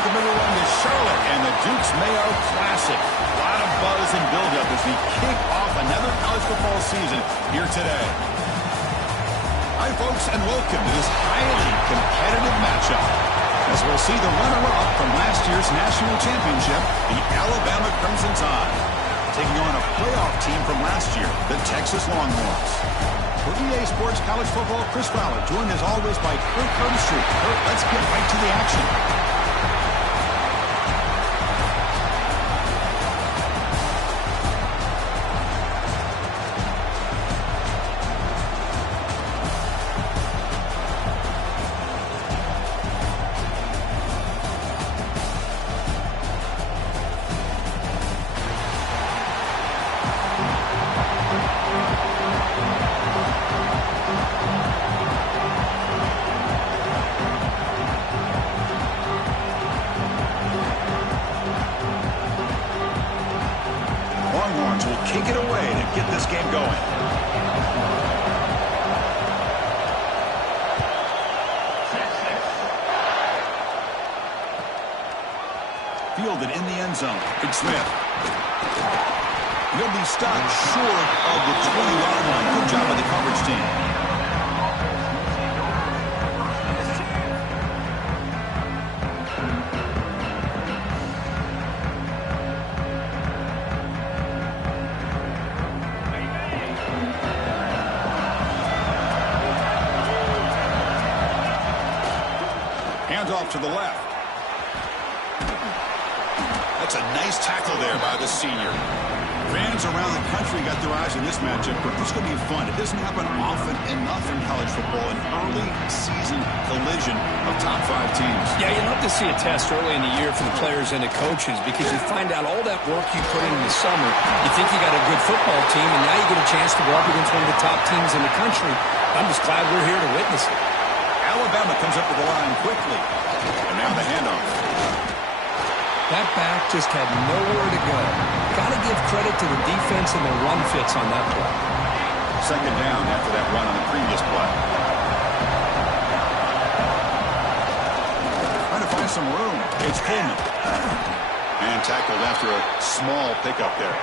Welcome, everyone, to Charlotte and the Duke's Mayo Classic. A lot of buzz and build-up as we kick off another college football season here today. Hi, folks, and welcome to this highly competitive matchup, as we'll see the runner-up from last year's national championship, the Alabama Crimson Tide, taking on a playoff team from last year, the Texas Longhorns. For EA Sports College Football, Chris Fowler, joined as always by Kurt Herbstreit. Kurt, let's get right to the action. Longhorns will kick it away to get this game going. Fielded in the end zone. Big Smith. He'll be stopped short of the 20-yard line. Good job by the coverage team. Off to the left. That's a nice tackle there by the senior. Fans around the country got their eyes on this matchup, but this is going to be fun. It doesn't happen often enough in college football, an early season collision of top 5 teams. Yeah, you love to see a test early in the year for the players and the coaches because you find out all that work you put in the summer. You think you got a good football team, and now you get a chance to go up against one of the top teams in the country. I'm just glad we're here to witness it. Alabama comes up with the line quickly. And now the handoff. That back just had nowhere to go. Got to give credit to the defense and the run fits on that play. Second down after that run on the previous play. Trying to find some room. It's Coleman. And tackled after a small pickup there.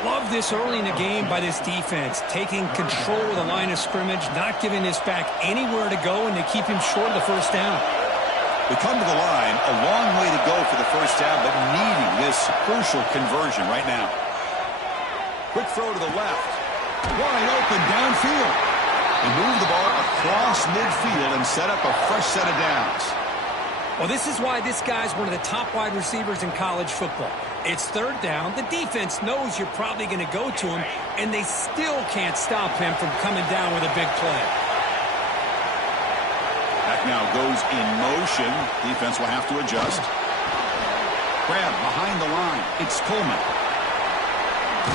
Love this early in the game by this defense, taking control of the line of scrimmage, not giving this back anywhere to go, and they keep him short of the first down. We come to the line, a long way to go for the first down, but needing this crucial conversion right now. Quick throw to the left. Wide open downfield. They move the ball across midfield and set up a fresh set of downs. Well, this is why this guy's one of the top wide receivers in college football. It's third down. The defense knows you're probably going to go to him, and they still can't stop him from coming down with a big play. Back now goes in motion. Defense will have to adjust. Grab behind the line. It's Coleman.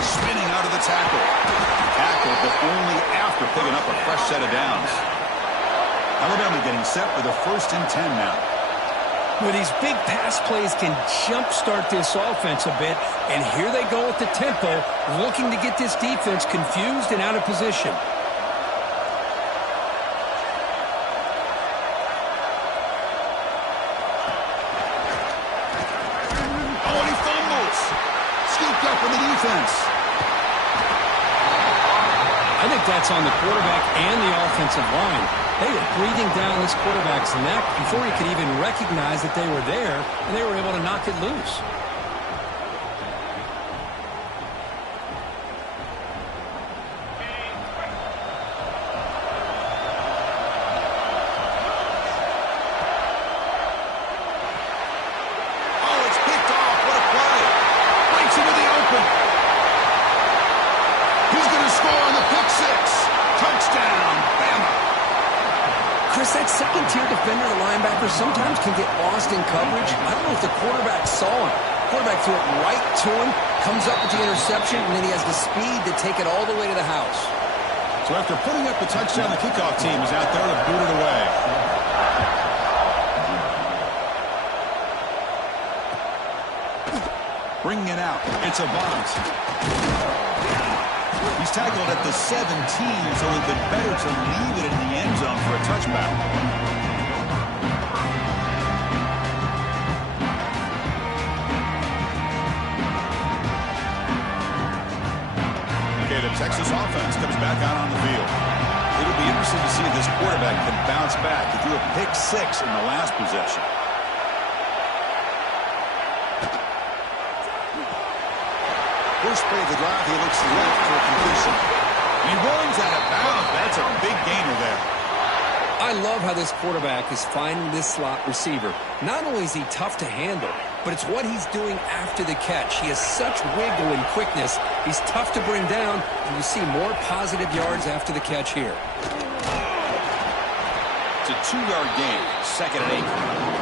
Spinning out of the tackle. Tackled, but only after picking up a fresh set of downs. Alabama getting set for the 1st and 10 now. Well, these big pass plays can jumpstart this offense a bit, and here they go at the tempo, looking to get this defense confused and out of position. Oh, and he fumbles. Scooped up in the defense. I think that's on the quarterback and the offensive line. They were breathing down this quarterback's neck before he could even recognize that they were there, and they were able to knock it loose. Oh, it's picked off. What a play. Breaks into the open. He's going to score on the pick six. Touchdown, Bama. Chris, that second-tier defender, the linebacker, sometimes can get lost in coverage. I don't know if the quarterback saw him. Quarterback threw it right to him, comes up with the interception, and then he has the speed to take it all the way to the house. So after putting up the touchdown, the kickoff team is out there to boot it away. Bringing it out. It's Avant. He's tackled at the 17, so it would be better to leave it in the end zone for a touchback. back out on the field. It'll be interesting to see if this quarterback can bounce back. He threw a pick-6 in the last possession. First play of the drive, he looks left for a completion. He runs out of bounds. That's a big gainer there. I love how this quarterback is finding this slot receiver. Not only is he tough to handle, but it's what he's doing after the catch. He has such wiggle and quickness. He's tough to bring down, and you see more positive yards after the catch here. It's a 2-yard gain, 2nd and 8.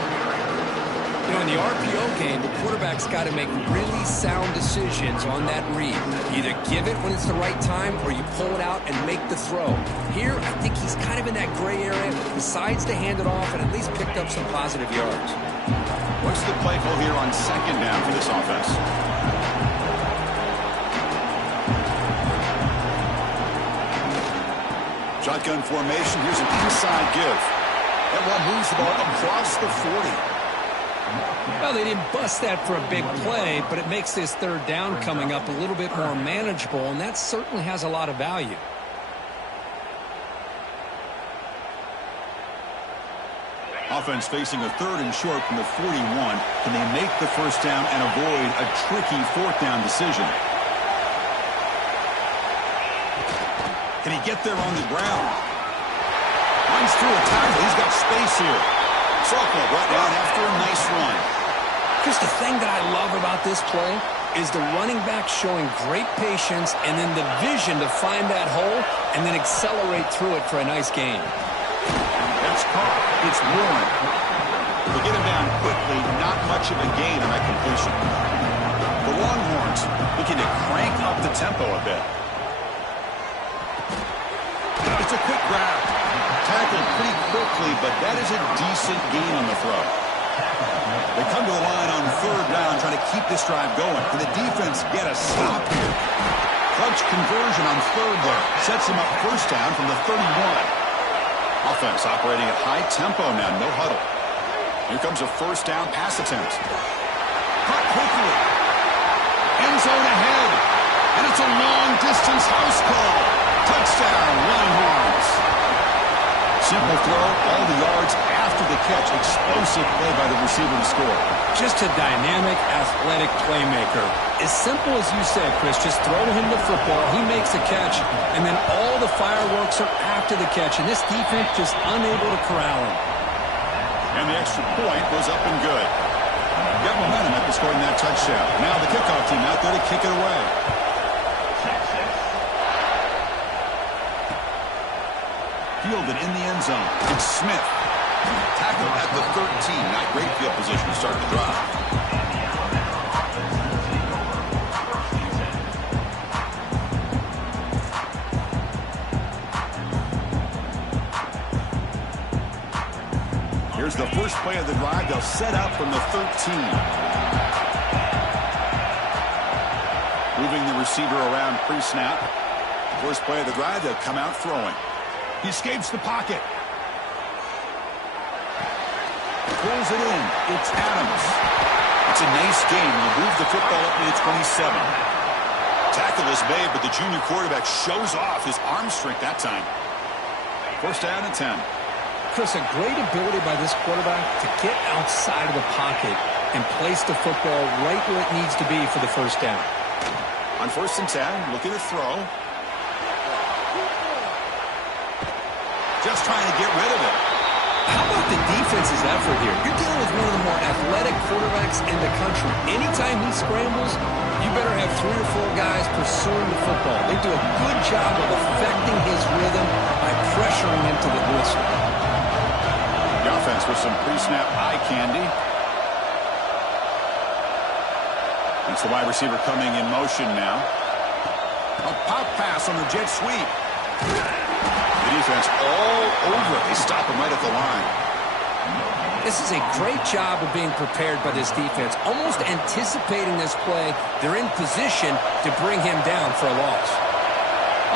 You know, in the RPO game, the quarterback's got to make really sound decisions on that read. Either give it when it's the right time or you pull it out and make the throw. Here, I think he's kind of in that gray area, decides to hand it off and at least picked up some positive yards. What's the play call here on 2nd down for this offense? Shotgun formation. Here's an inside give. That one moves the ball across the 40. Well, they didn't bust that for a big play, but it makes this 3rd down coming up a little bit more manageable, and that certainly has a lot of value. Offense facing a 3rd and short from the 41. Can they make the first down and avoid a tricky 4th down decision? Can he get there on the ground? Runs through a tackle. He's got space here. Sophomore brought down after a nice run. Just the thing that I love about this play is the running back showing great patience and then the vision to find that hole and then accelerate through it for a nice gain. That's caught. It's Warren. They get him down quickly. Not much of a gain on that completion. The Longhorns looking to crank up the tempo a bit. It's a quick grab. Tackled pretty quickly, but that is a decent gain on the throw. They come to the line on 3rd down, trying to keep this drive going. Can the defense get a stop here? Clutch conversion on 3rd there. Sets him up 1st down from the 31. Offense operating at high tempo now, no huddle. Here comes a 1st down pass attempt. Caught quickly. End zone ahead. And it's a long-distance house call. Touchdown, Longhorns. Simple throw, all the yards after the catch. Explosive play by the receiver to score. Just a dynamic, athletic playmaker. As simple as you said, Chris, just throw him the football, he makes the catch, and then all the fireworks are after the catch, and this defense just unable to corral him. And the extra point goes up and good. Got momentum after scoring that touchdown. Now the kickoff team out there to kick it away. Fielded in the end zone. It's Smith. Tackled at the 13. Not great field position to start the drive. Here's the first play of the drive. They'll set up from the 13. Moving the receiver around pre-snap. First play of the drive, they'll come out throwing. He escapes the pocket. Pulls it in. It's Adams. It's a nice game. He'll move the football up to the 27. Tackle is made, but the junior quarterback shows off his arm strength that time. 1st down and 10. Chris, a great ability by this quarterback to get outside of the pocket and place the football right where it needs to be for the 1st down. On 1st and 10, looking to throw. Just trying to get rid of it. How about the defense's effort here? You're dealing with one of the more athletic quarterbacks in the country. Anytime he scrambles, you better have 3 or 4 guys pursuing the football. They do a good job of affecting his rhythm by pressuring him to the whistle. The offense with some pre-snap eye candy. It's the wide receiver coming in motion now. A pop pass on the jet sweep. The defense all over it. They stop him right at the line. This is a great job of being prepared by this defense. Almost anticipating this play, they're in position to bring him down for a loss.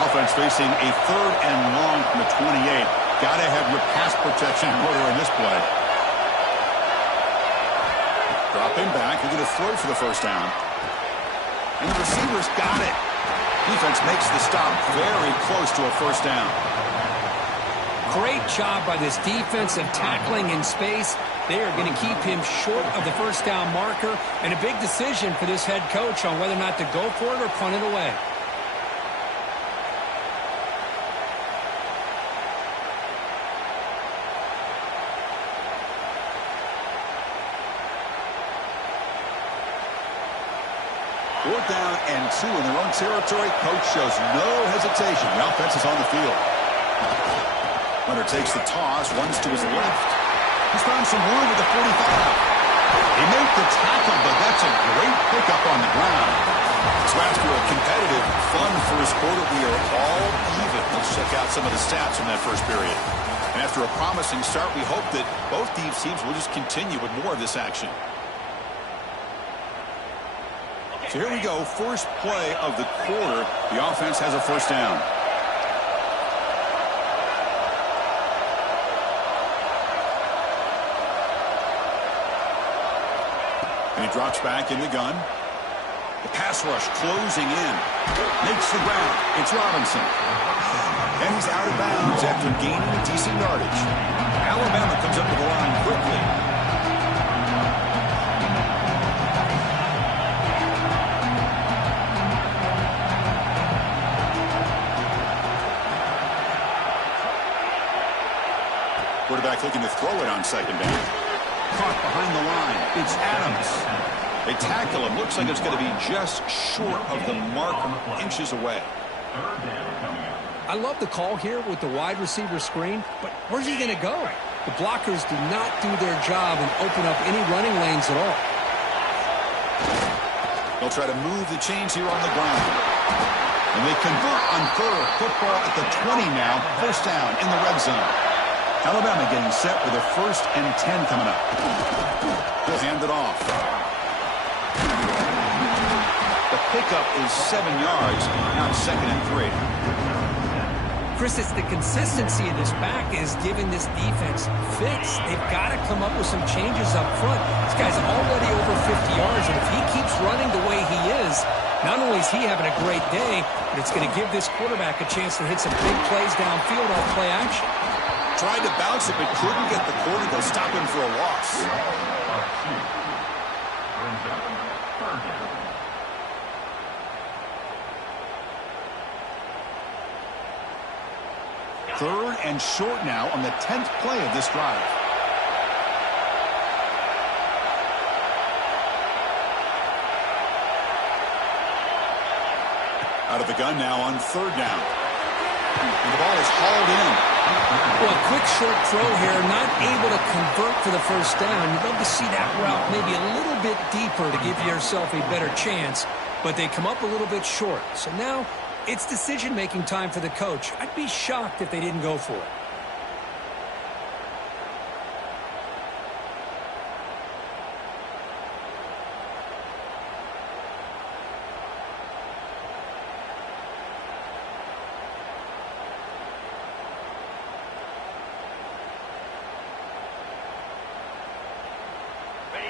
Offense facing a 3rd and long from the 28. Got to have your pass protection in order in this play. Dropping back. He's going to throw for the 1st down. And the receiver's got it. Defense makes the stop very close to a first down. Great job by this defensive tackling in space. They are going to keep him short of the first down marker, and a big decision for this head coach on whether or not to go for it or punt it away. Fourth down and 2 in their own territory. Coach shows no hesitation. The offense is on the field. Leonard takes the toss, runs to his left. He's found some room at the 45. He made the tackle, but that's a great pickup on the ground. So after a competitive, fun first quarter, we are all even. Let's check out some of the stats from that first period. And after a promising start, we hope that both these teams will just continue with more of this action. So here we go, first play of the quarter. The offense has a first down. And he drops back in the gun. The pass rush closing in. Makes the ground. It's Robinson. And he's out of bounds after gaining decent yardage. Alabama comes up to the line quickly. Quarterback looking to throw it on second down. Caught behind the line. It's Adams. They tackle him. Looks like it's going to be just short of the marker, inches away. I love the call here with the wide receiver screen, but where's he going to go? The blockers do not do their job and open up any running lanes at all. They'll try to move the chains here on the ground. And they convert on third. Football at the 20 now. First down in the red zone. Alabama getting set with a 1st and 10 coming up. He'll hand it off. The pickup is 7 yards, now 2nd and 3. Chris, it's the consistency of this back is giving this defense fits. They've got to come up with some changes up front. This guy's already over 50 yards, and if he keeps running the way he is, not only is he having a great day, but it's going to give this quarterback a chance to hit some big plays downfield off play action. Tried to bounce it, but couldn't get the quarter to stop him for a loss. Third and short now on the 10th play of this drive. Out of the gun now on 3rd down. And the ball is hauled in. Well, a quick short throw here, not able to convert for the first down. You'd love to see that route maybe a little bit deeper to give yourself a better chance, but they come up a little bit short. So now it's decision-making time for the coach. I'd be shocked if they didn't go for it.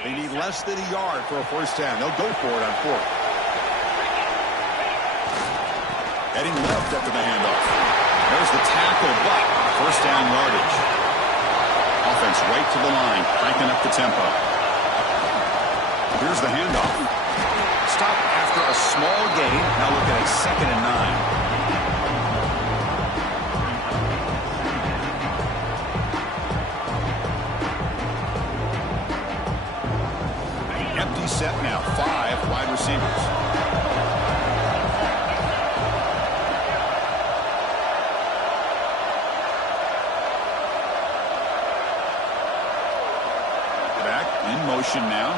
They need less than a yard for a first down. They'll go for it on 4th. Heading left after the handoff. There's the tackle, but first down yardage. Offense right to the line, cranking up the tempo. Here's the handoff. Stop after a small gain. Now look at a 2nd and 9. Empty set now, 5 wide receivers. Back in motion now.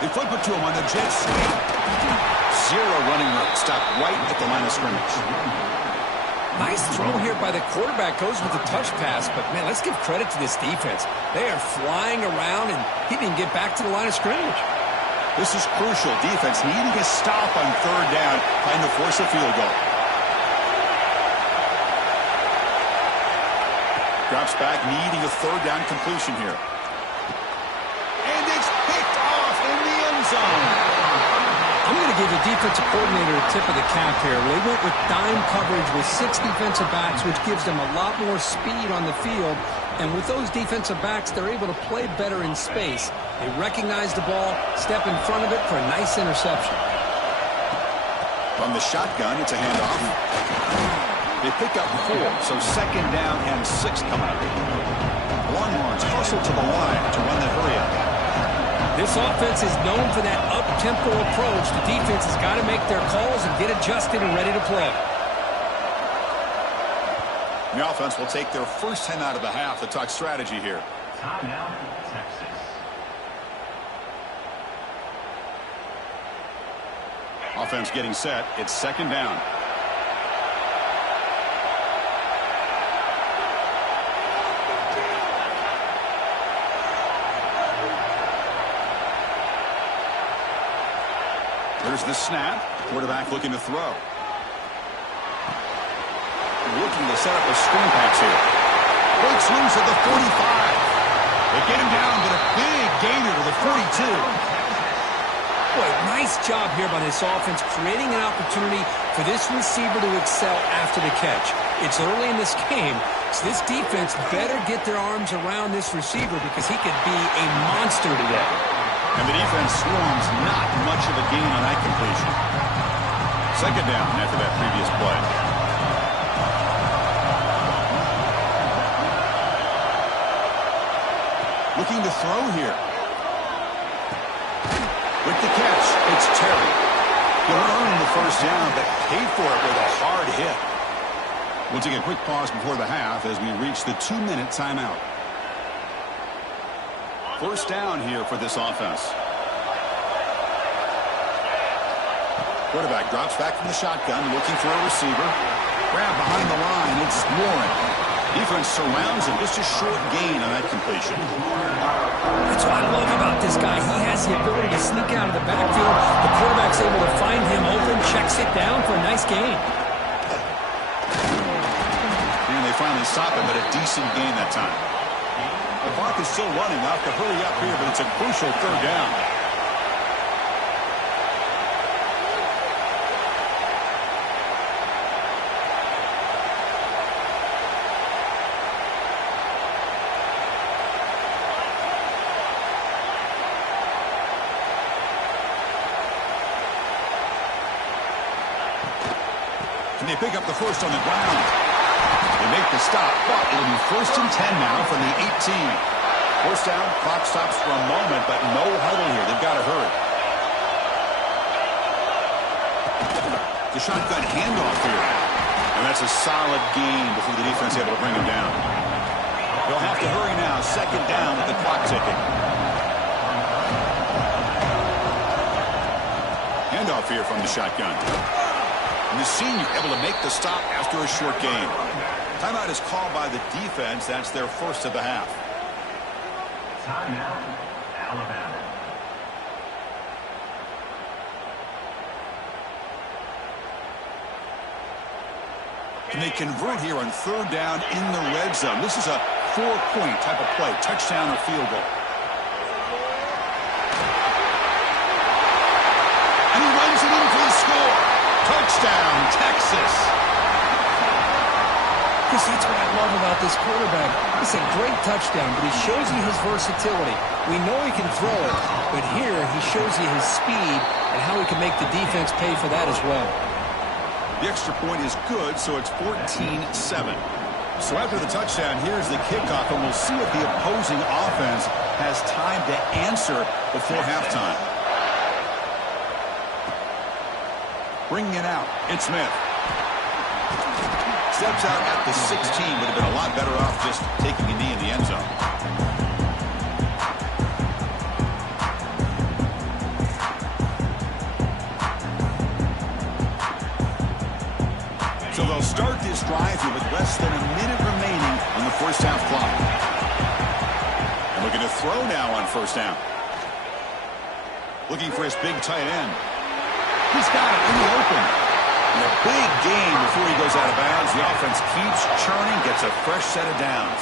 They flip it to him on the jet sweep. 0 running room. Stop right at the line of scrimmage. Nice throw here by the quarterback. Goes with the touch pass, but, man, let's give credit to this defense. They are flying around, and he didn't get back to the line of scrimmage. This is crucial. Defense needing a stop on 3rd down, trying to force a field goal. Drops back, needing a 3rd down completion here. And it's picked off in the end zone. I'm going to to give the defensive coordinator a tip of the cap here. They went with dime coverage with 6 defensive backs, which gives them a lot more speed on the field. And with those defensive backs, they're able to play better in space. They recognize the ball, step in front of it for a nice interception. From the shotgun, it's a handoff. They pick up 4, so 2nd down and 6 coming up. Longhorns hustle to the line to run the hurry up. This offense is known for that up-tempo approach. The defense has got to make their calls and get adjusted and ready to play. The offense will take their first 10 out of the half to talk strategy here. Timeout, Texas. Offense getting set. It's 2nd down. There's the snap. Quarterback looking to throw. Looking to set up a screen pass here. Breaks loose at the 45. They get him down, but a big gainer to the 42. Boy, nice job here by this offense, creating an opportunity for this receiver to excel after the catch. It's early in this game, so this defense better get their arms around this receiver because he could be a monster today. And the defense swarms not much of a gain on that completion. 2nd down after that previous play. Looking to throw here. With the catch, it's Terry. He'll earn the first down, but paid for it with a hard hit. We'll take a quick pause before the half as we reach the 2-minute timeout. First down here for this offense. Quarterback drops back from the shotgun, looking for a receiver. Grab behind the line, it's Warren. Defense surrounds him, just a short gain on that completion. That's what I love about this guy. He has the ability to sneak out of the backfield. The quarterback's able to find him open, checks it down for a nice gain. And they finally stop him, but a decent gain that time. The clock is still running. They'll have to hurry up here, but it's a crucial 3rd down. And they pick up the first on the ground. They make the stop, but it'll be 1st and 10 now from the 18. First down, clock stops for a moment, but no huddle here. They've got to hurry. The shotgun handoff here. And that's a solid gain before the defense able to bring him down. They'll have to hurry now. 2nd down with the clock ticking. Handoff here from the shotgun. And the senior able to make the stop after a short game. Timeout is called by the defense. That's their first of the half. Timeout, Alabama. Can they convert here on 3rd down in the red zone? This is a 4-point type of play, touchdown or field goal. And he runs it in for the score. Touchdown, Texas. Chris, that's what I love about this quarterback. It's a great touchdown, but he shows you his versatility. We know he can throw it, but here he shows you his speed and how he can make the defense pay for that as well. The extra point is good, so it's 14-7. So after the touchdown, here's the kickoff, and we'll see if the opposing offense has time to answer before halftime. Bringing it out, it's Smith. Steps out at the 16, would have been a lot better off just taking a knee in the end zone. So they'll start this drive here with less than a minute remaining on the first half clock. And looking to throw now on 1st down. Looking for his big tight end. He's got it in the open. And a big gain before he goes out of bounds. The offense keeps churning, gets a fresh set of downs.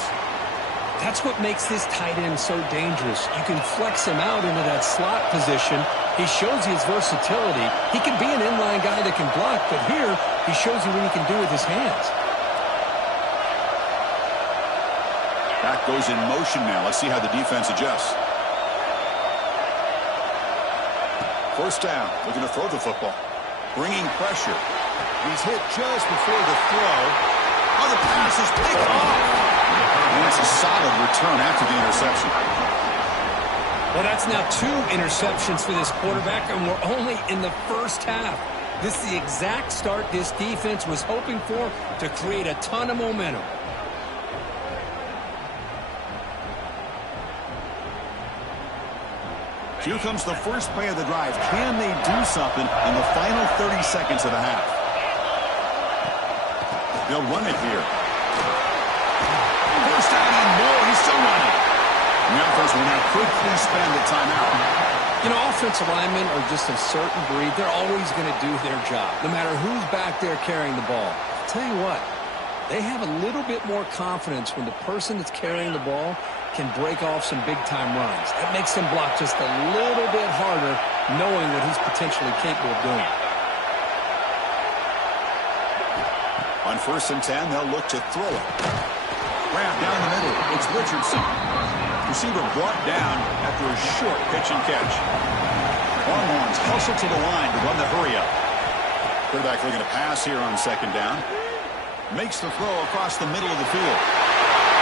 That's what makes this tight end so dangerous. You can flex him out into that slot position. He shows you his versatility. He can be an inline guy that can block, but here he shows you what he can do with his hands. Back goes in motion now. Let's see how the defense adjusts. First down, looking to throw the football. Bringing pressure. He's hit just before the throw. Oh, the pass is picked off. And it's a solid return after the interception. Well, that's now 2 interceptions for this quarterback, and we're only in the first half. This is the exact start this defense was hoping for to create a ton of momentum. Here comes the first play of the drive. Can they do something in the final 30 seconds of the half? They'll run it here. First down and more. He's still running. And the offense will now quickly spend the timeout. You know, offensive linemen are just a certain breed. They're always going to do their job, no matter who's back there carrying the ball. I'll tell you what, they have a little bit more confidence when the person that's carrying the ball can break off some big-time runs. That makes them block just a little bit harder, knowing what he's potentially capable of doing. On 1st and 10, they'll look to throw it. Grab down the middle. It's Richardson. Receiver brought down after a short pitch and catch. Longhorns hustle to the line to run the hurry-up. Quarterback looking to pass here on 2nd down. Makes the throw across the middle of the field.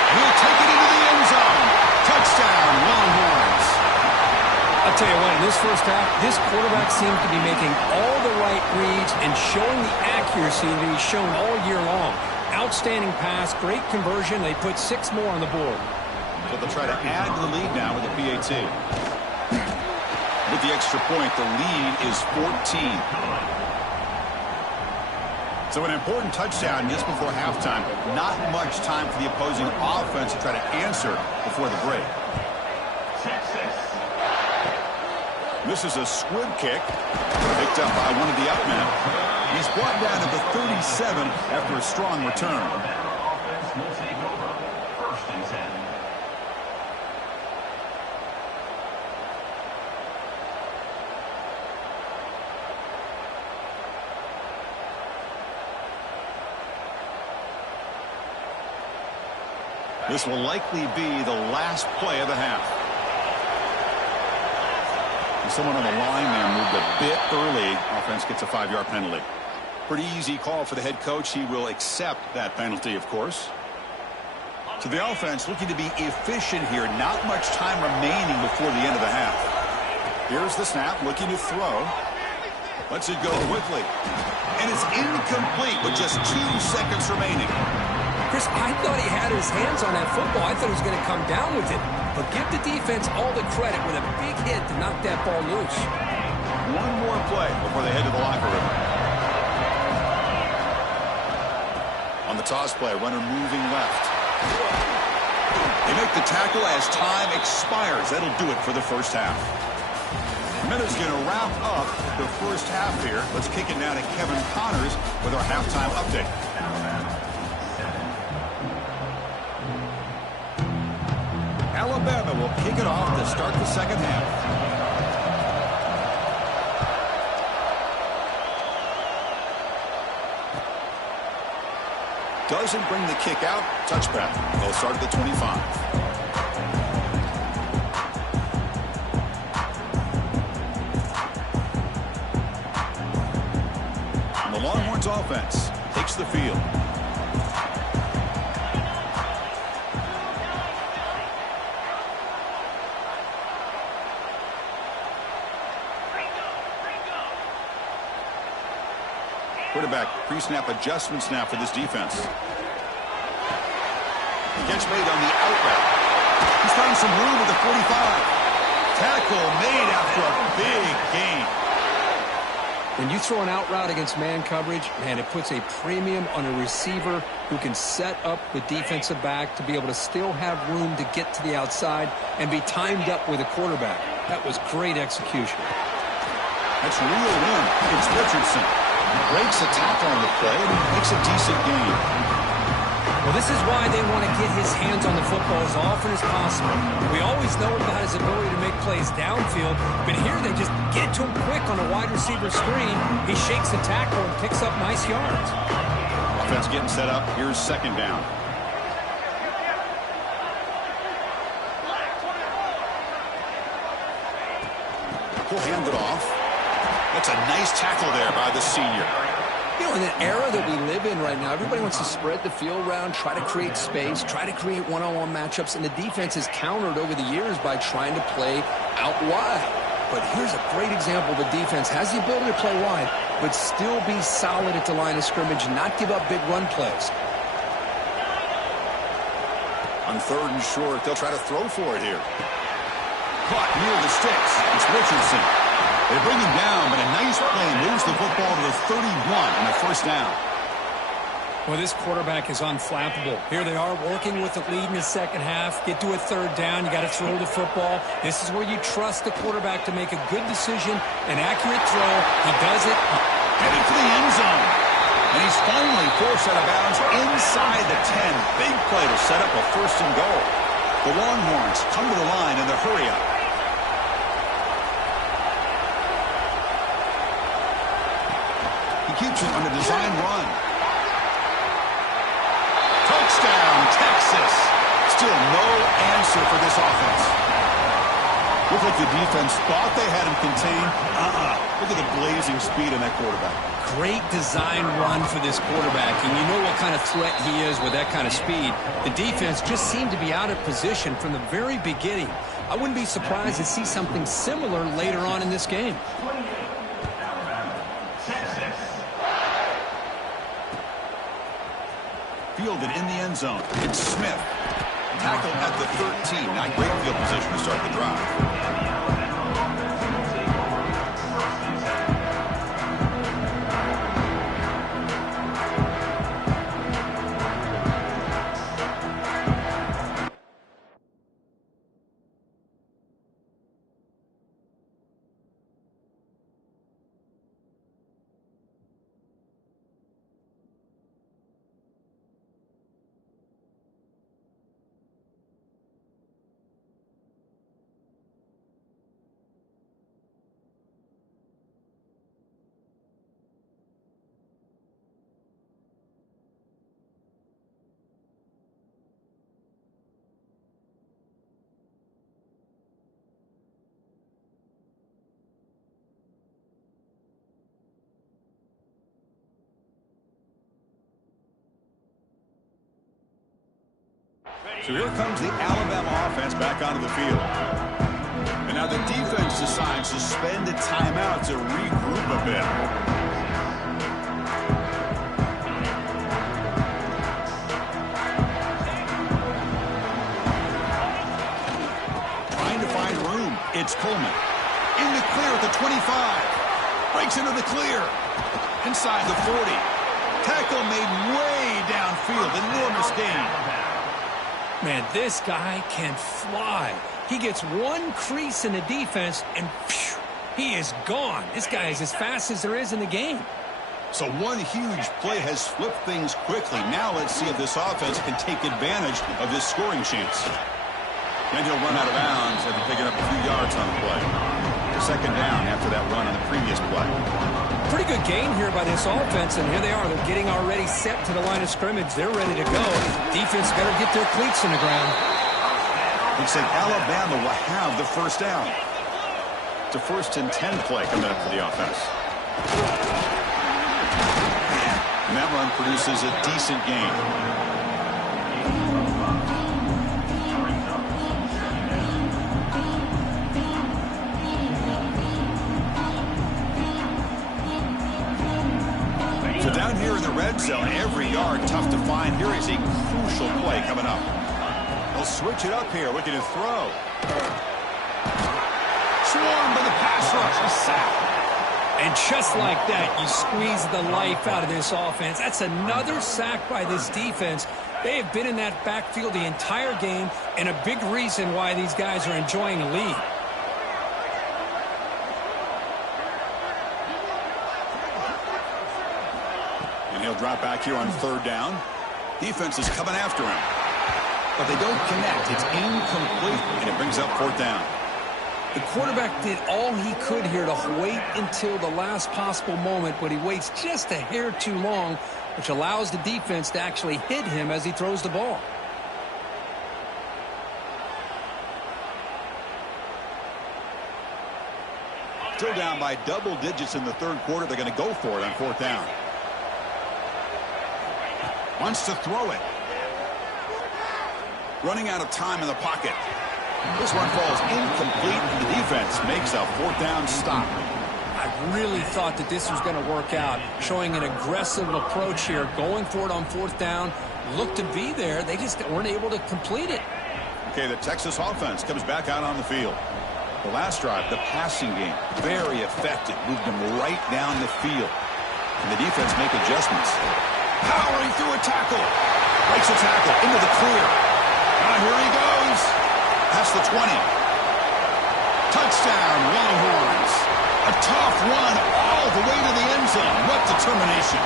He'll take it into the end zone. Touchdown, Longhorns. I'll tell you what, in this first half, this quarterback seems to be making all the right reads and showing the accuracy that he's shown all year long. Outstanding pass, great conversion. They put 6 more on the board. So they'll try to add to the lead now with a PAT. With the extra point, the lead is 14. So an important touchdown just before halftime. Not much time for the opposing offense to try to answer before the break. This is a squib kick. Picked up by one of the up men. He's brought down to the 37 after a strong return. This will likely be the last play of the half. Someone on the line there moved a bit early. Offense gets a 5-yard penalty. Pretty easy call for the head coach. He will accept that penalty, of course. So the offense looking to be efficient here. Not much time remaining before the end of the half. Here's the snap, looking to throw. Lets it go quickly. And it's incomplete with just 2 seconds remaining. Chris, I thought he had his hands on that football. I thought he was going to come down with it. But give the defense all the credit with a big hit to knock that ball loose. One more play before they head to the locker room. On the toss play, runner moving left. They make the tackle as time expires. That'll do it for the first half. Minutes going to wrap up the first half here. Let's kick it now to Kevin Connors with our halftime update. Alabama will kick it off to start the second half. Doesn't bring the kick out. Touchback. They'll start at the 25. And the Longhorns offense takes the field. Quarterback pre-snap adjustment snap for this defense. Catch made on the out route. He's finding some room with the 45. Tackle made after a big gain. When you throw an out route against man coverage, man, it puts a premium on a receiver who can set up the defensive back to be able to still have room to get to the outside and be timed up with a quarterback. That was great execution. That's real room. It's Richardson. Breaks a tackle on the play and makes a decent gain. Well, this is why they want to get his hands on the football as often as possible. We always know about his ability to make plays downfield, but here they just get to him quick on a wide receiver screen. He shakes the tackle and picks up nice yards. Offense getting set up. Here's second down. He'll hand it off. That's a nice tackle there by the senior. You know, in the era that we live in right now, everybody wants to spread the field around, try to create space, try to create one-on-one matchups, and the defense has countered over the years by trying to play out wide. But here's a great example. The defense has the ability to play wide, but still be solid at the line of scrimmage, not give up big run plays. On third and short, they'll try to throw for it here. Caught near the sticks. It's Richardson. They bring him down, but a nice play moves the football to the 31 and a first down. Well, this quarterback is unflappable. Here they are working with the lead in the second half. Get to a third down. You got to throw the football. This is where you trust the quarterback to make a good decision, an accurate throw. He does it. Headed for the end zone. And he's finally forced out of bounds inside the 10. Big play to set up a first and goal. The Longhorns come to the line in the hurry-up. He keeps it on a design run. Touchdown, Texas. Still no answer for this offense. Looked like the defense thought they had him contained. Look at the blazing speed in that quarterback. Great design run for this quarterback, and you know what kind of threat he is with that kind of speed. The defense just seemed to be out of position from the very beginning. I wouldn't be surprised to see something similar later on in this game. Fielded in the end zone. It's Smith. Tackled at the 13. Not great field position to start the drive. So here comes the Alabama offense back onto the field. And now the defense decides to spend a timeout to regroup a bit. Trying to find room. It's Coleman. In the clear at the 25. Breaks into the clear. Inside the 40. Tackle made way downfield. Enormous gain. Man, this guy can fly. He gets one crease in the defense, and phew, he is gone. This guy is as fast as there is in the game. So one huge play has flipped things quickly. Now let's see if this offense can take advantage of this scoring chance. Then he'll run out of bounds after picking up a few yards on the play. Second down after that run on the previous play. Pretty good gain here by this offense, and here they are. They're getting already set to the line of scrimmage. They're ready to go. Defense better get their cleats in the ground. Looks like Alabama will have the first down. It's a 1st and 10 play coming up for the offense. And that run produces a decent gain. So down here in the red zone, every yard tough to find. Here is a crucial play coming up. They'll switch it up here, looking to throw. Swarmed by the pass rush, a sack. And just like that, you squeeze the life out of this offense. That's another sack by this defense. They have been in that backfield the entire game, and a big reason why these guys are enjoying a lead. And he'll drop back here on third down. Defense is coming after him, but they don't connect. It's incomplete, and it brings up 4th down. The quarterback did all he could here to wait until the last possible moment, but he waits just a hair too long, which allows the defense to actually hit him as he throws the ball. Still down by double digits in the 3rd quarter. They're going to go for it on 4th down. Wants to throw it. Running out of time in the pocket. This one falls incomplete. The defense makes a 4th down stop. I really thought that this was going to work out, showing an aggressive approach here, going for it on 4th down. Looked to be there. They just weren't able to complete it. Okay, the Texas offense comes back out on the field. The last drive, the passing game, very effective. Moved them right down the field. And the defense make adjustments. Powering through a tackle. Breaks a tackle into the clear. Here he goes. That's the 20. Touchdown, Longhorns. A tough run all the way to the end zone. What determination.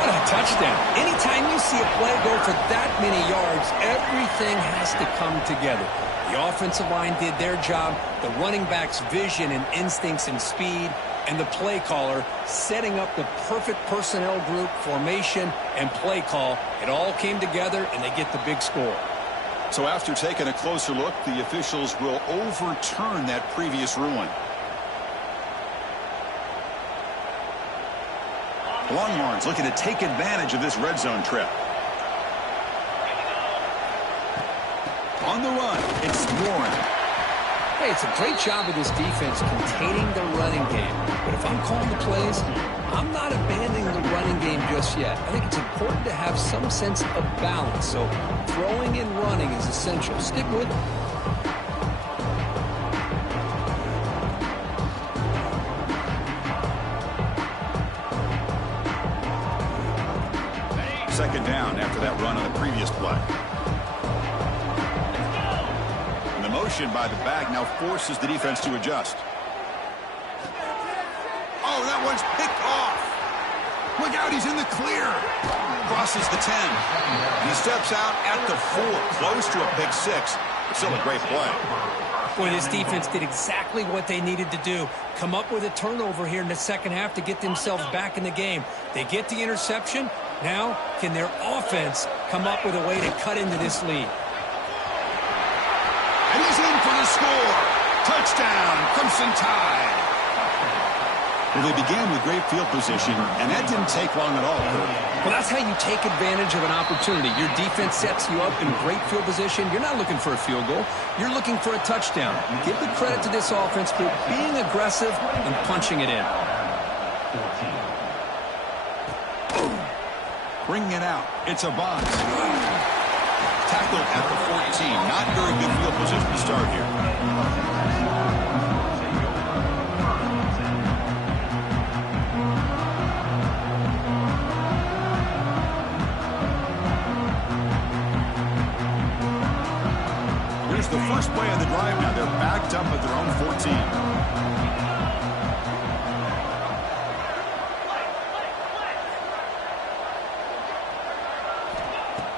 What a touchdown. Anytime you see a play go for that many yards, everything has to come together. The offensive line did their job, the running back's vision and instincts and speed, and the play caller setting up the perfect personnel group, formation, and play call. It all came together, and they get the big score. So after taking a closer look, the officials will overturn that previous ruling. The Longhorns looking to take advantage of this red zone trip. On the run, it's Warren. Hey, it's a great job of this defense containing the running game. But if I'm calling the plays, I'm not abandoning the running game just yet. I think it's important to have some sense of balance. So throwing and running is essential. Stick with it. Second down after that run on the previous play. And the motion by the back now forces the defense to adjust. Oh, that one's picked off. Look out, he's in the clear. Crosses the 10. He steps out at the 4, close to a pick 6. But still a great play. Boy, this defense did exactly what they needed to do. Come up with a turnover here in the second half to get themselves back in the game. They get the interception. Now, can their offense come up with a way to cut into this lead? And he's in for the score. Touchdown, Crimson Tide. Well, they began with great field position, and that didn't take long at all, Kurt. Well, that's how you take advantage of an opportunity. Your defense sets you up in great field position. You're not looking for a field goal. You're looking for a touchdown. Give the credit to this offense for being aggressive and punching it in. Bringing it out. It's a box. Tackled at the 14. Not very good field position to start here. Here's the first play of the drive now. They're backed up at their own 14.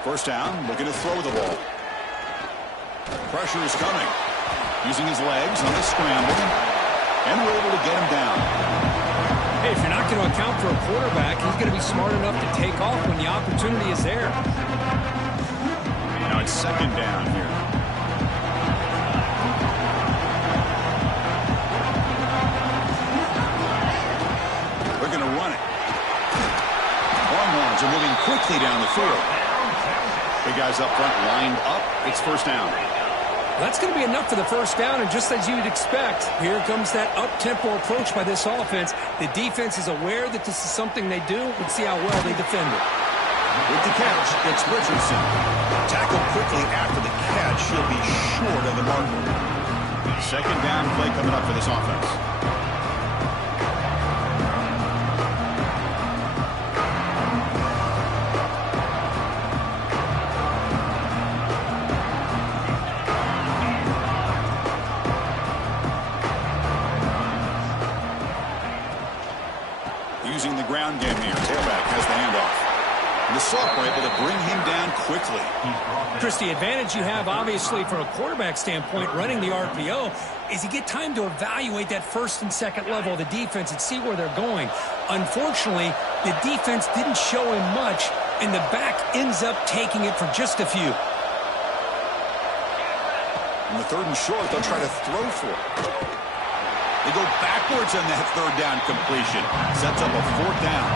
First down, looking to throw the ball. Pressure is coming. Using his legs on the scramble. And we're able to get him down. Hey, if you're not going to account for a quarterback, he's going to be smart enough to take off when the opportunity is there. Now it's second down here. They're going to run it. Longhorns are moving quickly down the field. Big guys up front lined up. It's first down. That's going to be enough for the first down, and just as you'd expect, here comes that up-tempo approach by this offense. The defense is aware that this is something they do. Let's see how well they defend it. With the catch, it's Richardson. Tackled quickly after the catch. He'll be short of the marker. Second down play coming up for this offense. Using the ground game here. Tailback has the handoff. And the sophomore able to bring him down quickly. Chris, the advantage you have, obviously, from a quarterback standpoint, running the RPO, is you get time to evaluate that first and second level of the defense and see where they're going. Unfortunately, the defense didn't show him much, and the back ends up taking it for just a few. On the 3rd and short, they'll try to throw for it. They go backwards on that 3rd down completion. Sets up a 4th down.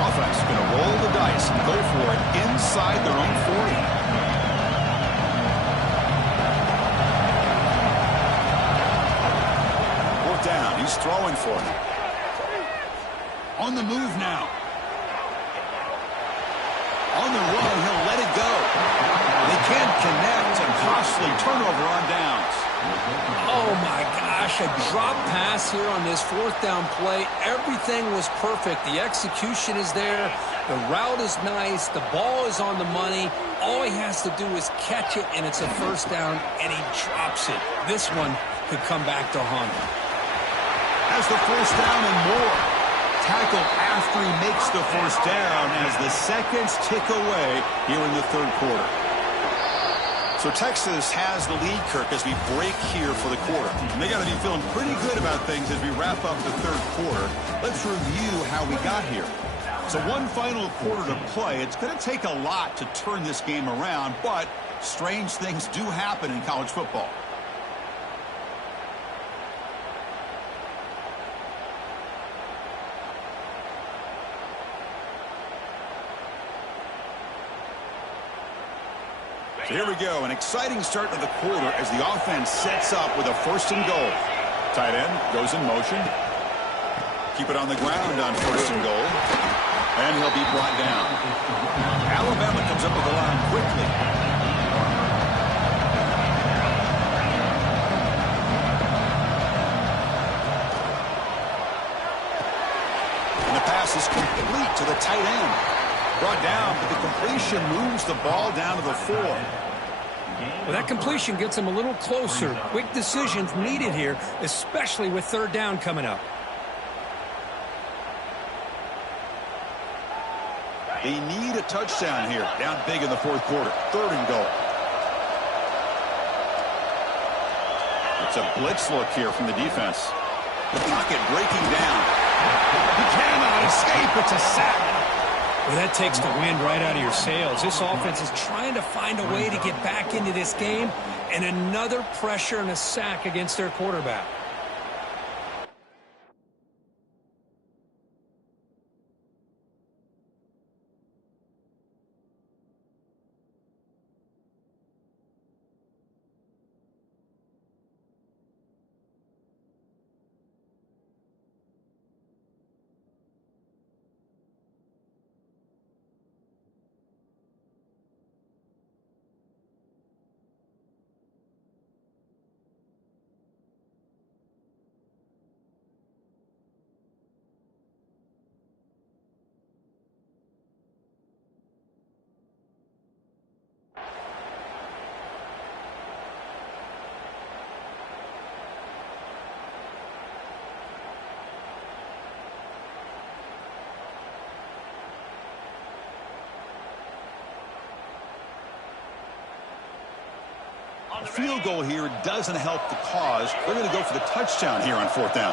Offense is going to roll the dice and go for it inside their own 40. 4th down. He's throwing for it. On the move now. On the run, he'll let it go. They can't connect, and costly turnover on downs. Oh, my gosh, a drop pass here on this 4th down play. Everything was perfect. The execution is there. The route is nice. The ball is on the money. All he has to do is catch it, and it's a 1st down, and he drops it. This one could come back to haunt him. Has the 1st down and more. Tackle after he makes the 1st down as the seconds tick away here in the 3rd quarter. So Texas has the lead, Kirk, as we break here for the quarter. And they got to be feeling pretty good about things as we wrap up the 3rd quarter. Let's review how we got here. So one final quarter to play. It's going to take a lot to turn this game around, but strange things do happen in college football. So here we go, an exciting start to the quarter as the offense sets up with a 1st and goal. Tight end goes in motion. Keep it on the ground on 1st and goal. And he'll be brought down. Alabama comes up with the line quickly. And the pass is complete to the tight end. Brought down, but the completion moves the ball down to the 4. Well, that completion gets him a little closer. Quick decisions needed here, especially with 3rd down coming up. They need a touchdown here. Down big in the 4th quarter. 3rd and goal. It's a blitz look here from the defense. The pocket breaking down. He cannot escape. It's a sack. Well, that takes the wind right out of your sails. This offense is trying to find a way to get back into this game, and another pressure and a sack against their quarterback. A field goal here doesn't help the cause. They're going to go for the touchdown here on 4th down.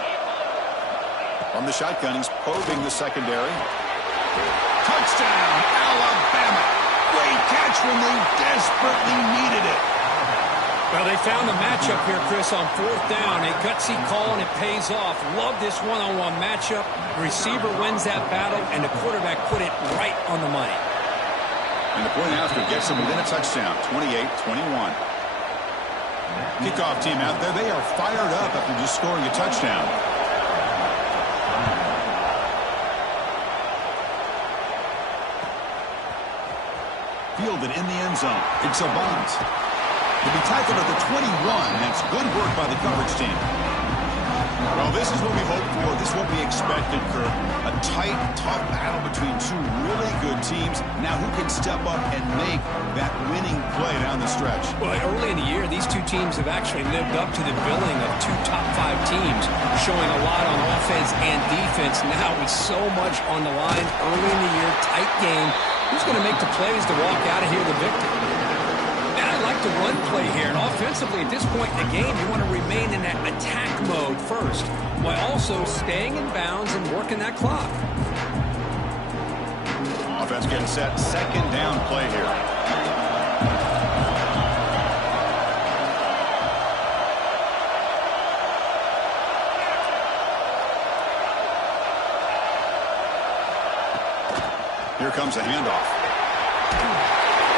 From the shotgun, he's probing the secondary. Touchdown, Alabama. Great catch when they desperately needed it. Well, they found the matchup here, Chris, on 4th down. A gutsy call, and it pays off. Love this one-on-one matchup. The receiver wins that battle, and the quarterback put it right on the money. And the point after gets them within a touchdown, 28-21. Kickoff team out there, they are fired up after just scoring a touchdown. Fielded in the end zone. It's Avant. He'll be tackled at the 21. That's good work by the coverage team. Well, this is what we hoped for. This is what we expected, Kirk. A tight, tough battle between two really good teams. Now, who can step up and make that winning play down the stretch? Well, early in the year, these two teams have actually lived up to the billing of two top 5 teams. showing a lot on offense and defense. Now with so much on the line early in the year, tight game, who's going to make the plays to walk out of here the victor? And I like the run play here. And offensively, at this point in the game, you want to remain in that attack mode first, while also staying in bounds and working that clock. Offense getting set. Second down play here. Here comes a handoff.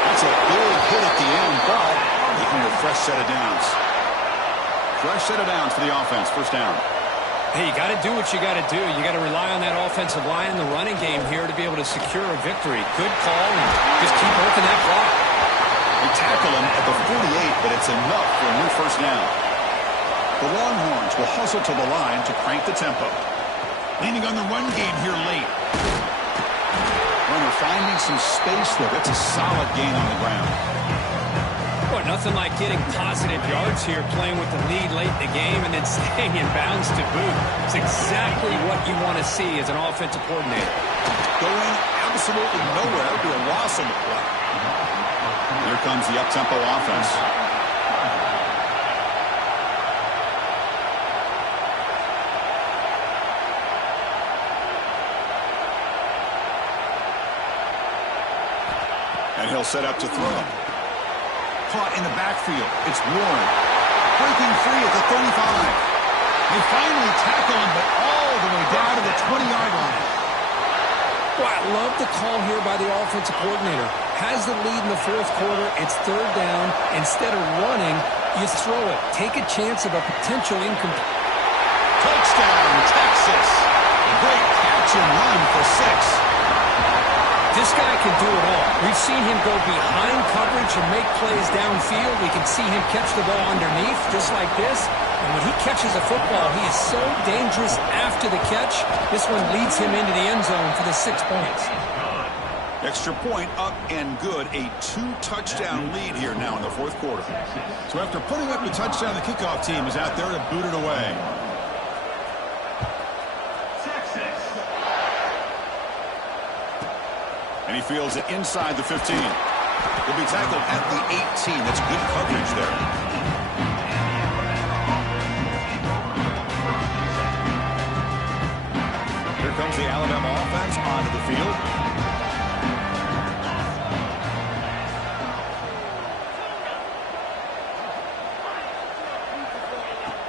That's a big hit at the end, but they can a fresh set of downs. Fresh set of downs for the offense. First down. Hey, you got to do what you got to do. You got to rely on that offensive line in the running game here to be able to secure a victory. Good call, and just keep working that clock. They tackle him at the 48, but it's enough for a new first down. The Longhorns will hustle to the line to crank the tempo. Leaning on the run game here late. Runner finding some space there. That's a solid gain on the ground. Boy, nothing like getting positive yards here, playing with the lead late in the game and then staying in bounds to boot. It's exactly what you want to see as an offensive coordinator. Going absolutely nowhere. That would be a loss on the play. Here comes the up-tempo offense. And he'll set up to throw. Caught in the backfield. It's Warren. Breaking free at the 35. They finally tackle him, but all the way down to the 20-yard line. Well, I love the call here by the offensive coordinator. Has the lead in the fourth quarter. It's third down. Instead of running, you throw it. Take a chance of a potential incomplete. Touchdown, Texas. Great catch and run for 6. This guy can do it all. We've seen him go behind coverage and make plays downfield. We can see him catch the ball underneath, just like this. And when he catches a football, he is so dangerous after the catch. This one leads him into the end zone for the 6 points. Extra point up and good. A 2-touchdown lead here now in the fourth quarter. So after putting up the touchdown, the kickoff team is out there to boot it away. And he fields it inside the 15. He'll be tackled at the 18. That's good coverage there. Here comes the Alabama offense onto the field.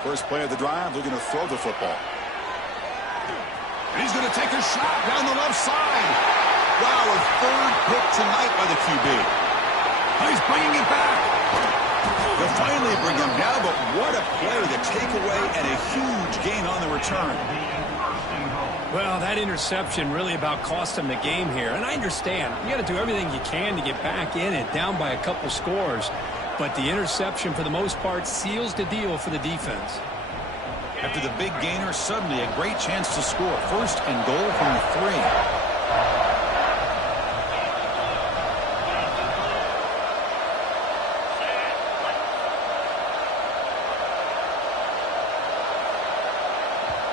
First play of the drive, looking to throw the football. And he's going to take a shot down the left side. Wow, a third pick tonight by the QB. He's bringing it back. They'll finally bring him down, but what a play, the takeaway, and a huge gain on the return. Well, that interception really about cost him the game here. And I understand. You got to do everything you can to get back in it, down by a couple scores. But the interception, for the most part, seals the deal for the defense. After the big gainer, suddenly a great chance to score. First and goal from the 3.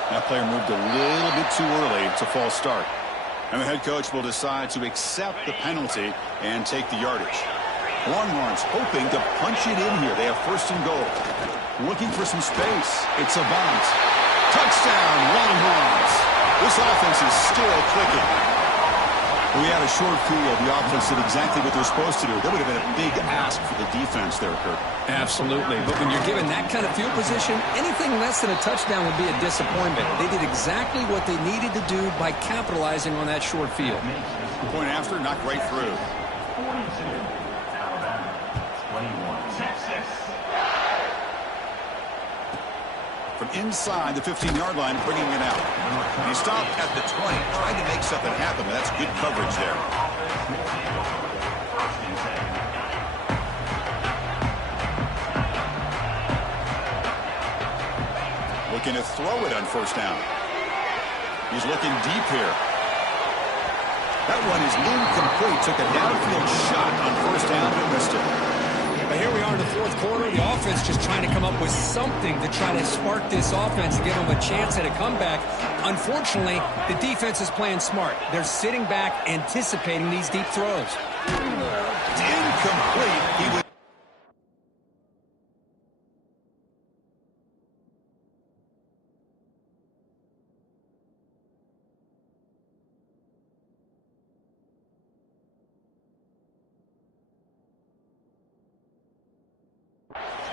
That player moved a little bit too early. It's a false start. And the head coach will decide to accept the penalty and take the yardage. Longhorns hoping to punch it in here. They have first and goal. Looking for some space. It's Avant. Touchdown, Longhorns. This offense is still clicking. We had a short field. The offense did exactly what they're supposed to do. That would have been a big ask for the defense there, Kurt. Absolutely. But when you're given that kind of field position, anything less than a touchdown would be a disappointment. They did exactly what they needed to do by capitalizing on that short field. Point after, knocked right through. 42, Alabama, 21, Texas. From inside the 15-yard line, bringing it out. And he stopped at the 20, trying to make something happen, but that's good coverage there. Looking to throw it on first down. He's looking deep here. That one is incomplete. Took a downfield shot on first down and missed it. But here we are in the fourth quarter. The offense just trying to come up with something to try to spark this offense and give them a chance at a comeback. Unfortunately, the defense is playing smart. They're sitting back, anticipating these deep throws. It's incomplete. He would.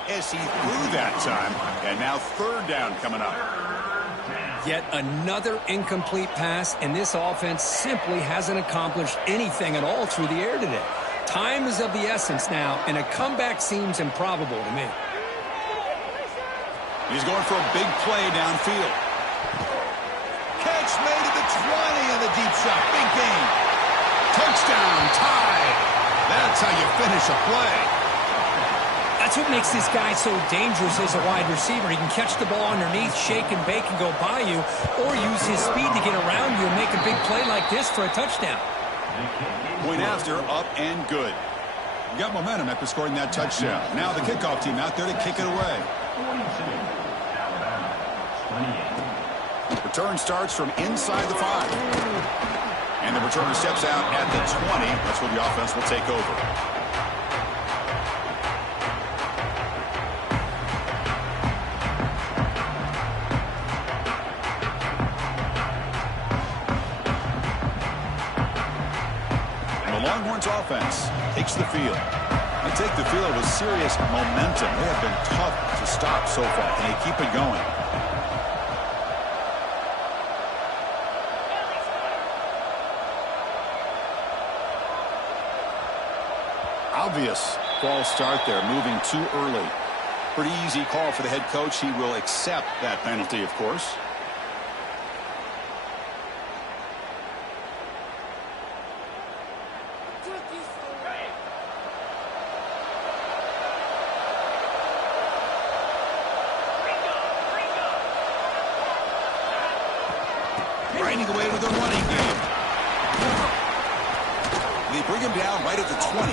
As he threw that time, and now third down coming up. Yet another incomplete pass, and this offense simply hasn't accomplished anything at all through the air today. Time is of the essence now, and a comeback seems improbable to me. He's going for a big play downfield. Catch made at the 20 and the deep shot. Big gain. Touchdown, tied. That's how you finish a play. That's what makes this guy so dangerous as a wide receiver. He can catch the ball underneath, shake and bake and go by you, or use his speed to get around you and make a big play like this for a touchdown. Point after, up and good. You got momentum after scoring that touchdown. Now the kickoff team out there to kick it away. Return starts from inside the 5. And the returner steps out at the 20. That's where the offense will take over. Longhorns offense takes the field. They take the field with serious momentum. They have been tough to stop so far, and they keep it going. Obvious false start there, moving too early. Pretty easy call for the head coach. He will accept that penalty, of course. Grinding away with a running game. They bring him down right at the 20.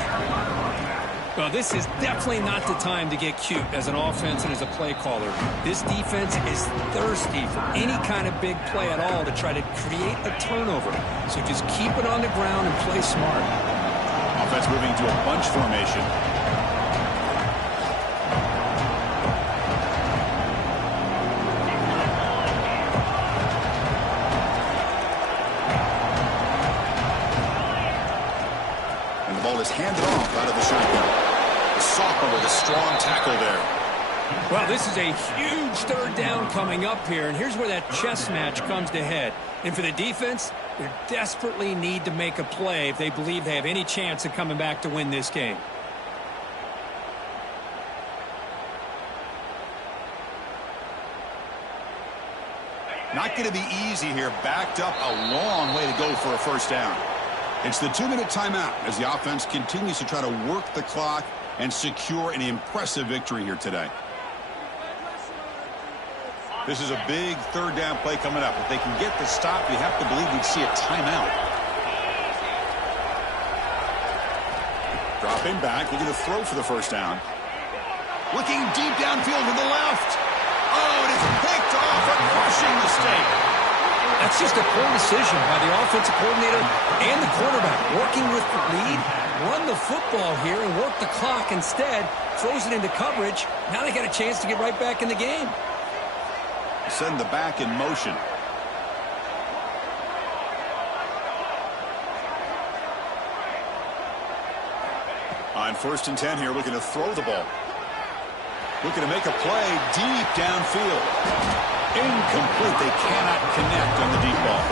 Well, this is definitely not the time to get cute as an offense and as a play caller. This defense is thirsty for any kind of big play at all to try to create a turnover. So just keep it on the ground and play smart. Offense moving to a bunch formation. Is handed off out of the shotgun. The sophomore with a strong tackle there. Well, this is a huge third down coming up here, and here's where that chess match comes to head. And for the defense, they desperately need to make a play if they believe they have any chance of coming back to win this game. Not going to be easy here. Backed up a long way to go for a first down. It's the 2-minute timeout as the offense continues to try to work the clock and secure an impressive victory here today. This is a big third down play coming up. If they can get the stop, you have to believe we'd see a timeout. Dropping back, looking to throw for the first down. Looking deep downfield to the left. Oh, it is picked off. A crushing mistake. That's just a poor decision by the offensive coordinator and the quarterback. Working with the lead, run the football here and work the clock instead. Throws it into coverage. Now they got a chance to get right back in the game. Send the back in motion. On 1st and 10 here, looking to throw the ball. Looking to make a play deep downfield. Incomplete. They cannot connect on the deep ball.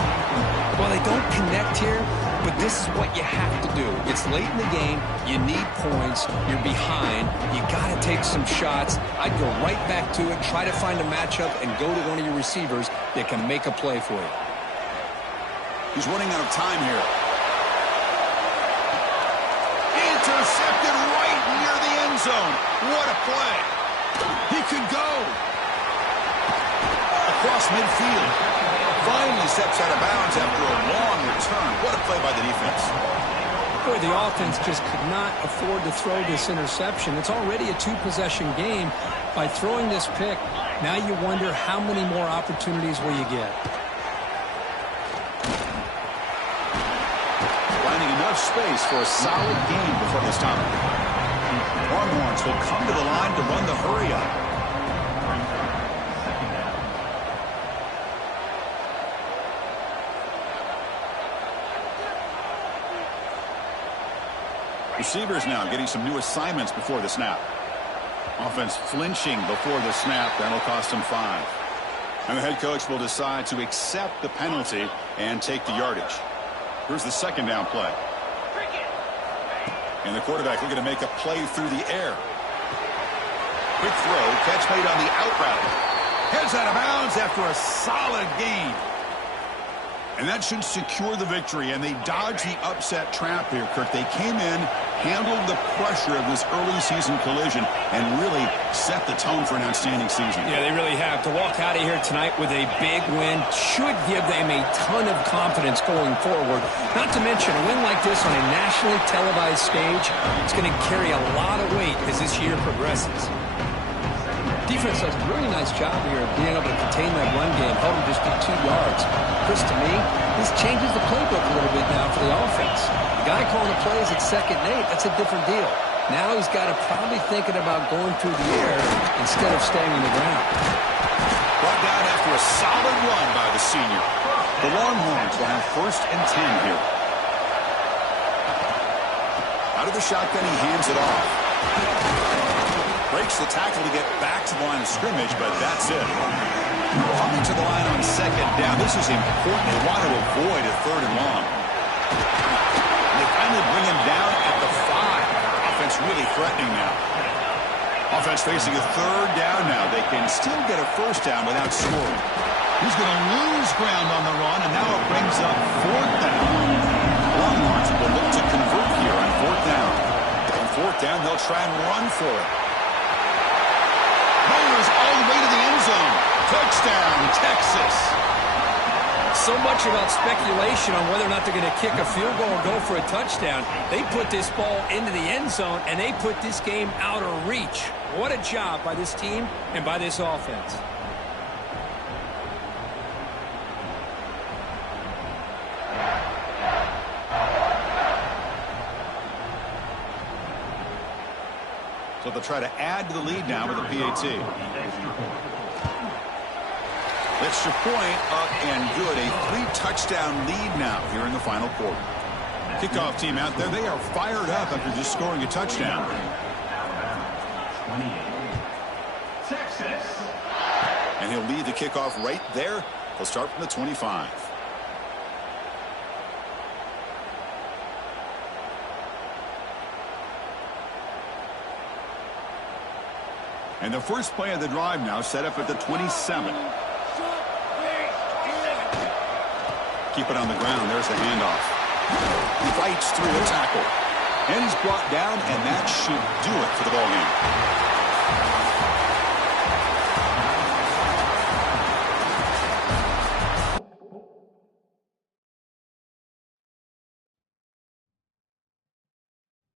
Well, they don't connect here, but this is what you have to do. It's late in the game. You need points. You're behind. You got to take some shots. I'd go right back to it, try to find a matchup, and go to one of your receivers that can make a play for you. He's running out of time here. Intercepted right near the end zone. What a play. He could go. Across midfield. Finally steps out of bounds after a long return. What a play by the defense. Boy, the offense just could not afford to throw this interception. It's already a two-possession game. By throwing this pick, now you wonder how many more opportunities will you get. Finding enough space for a solid gain before this time. Longhorns will come to the line to run the hurry up. Receivers now getting some new assignments before the snap. Offense flinching before the snap. That'll cost him 5. And the head coach will decide to accept the penalty and take the yardage. Here's the second down play. And the quarterback looking to make a play through the air. Quick throw. Catch made on the out route. Heads out of bounds after a solid gain. And that should secure the victory, and they dodged the upset trap here, Kirk. They came in, handled the pressure of this early season collision, and really set the tone for an outstanding season. Yeah, they really have. To walk out of here tonight with a big win should give them a ton of confidence going forward. Not to mention, a win like this on a nationally televised stage, it's going to carry a lot of weight as this year progresses. Defense does a really nice job here of being able to contain that run game, held him just to 2 yards. Chris, to me, this changes the playbook a little bit now for the offense. The guy calling the plays at 2nd and 8, that's a different deal. Now he's got to probably thinking about going through the air instead of staying on the ground. Brought down after a solid run by the senior. The Longhorns will have 1st and 10 here. Out of the shotgun, he hands it off. Breaks the tackle to get back to the line of scrimmage, but that's it. Coming to the line on 2nd down. This is important. They want to avoid a 3rd and long. And they finally bring him down at the 5. Offense really threatening now. Offense facing a 3rd down now. They can still get a 1st down without scoring. He's going to lose ground on the run, and now it brings up 4th down. Longhorns will look to convert here on 4th down. On 4th down, they'll try and run for it. Mowers all the way to the end zone. Touchdown, Texas. So much about speculation on whether or not they're going to kick a field goal or go for a touchdown. They put this ball into the end zone, and they put this game out of reach. What a job by this team and by this offense. So they'll try to add to the lead now with a PAT. Extra point up and good. A 3-touchdown lead now here in the final quarter. Kickoff team out there. They are fired up after just scoring a touchdown. 28. Texas. And he'll lead the kickoff right there. They'll start from the 25. And the first play of the drive now set up at the 27. Keep it on the ground. There's the handoff. Fights through a tackle. And he's brought down, and that should do it for the ballgame.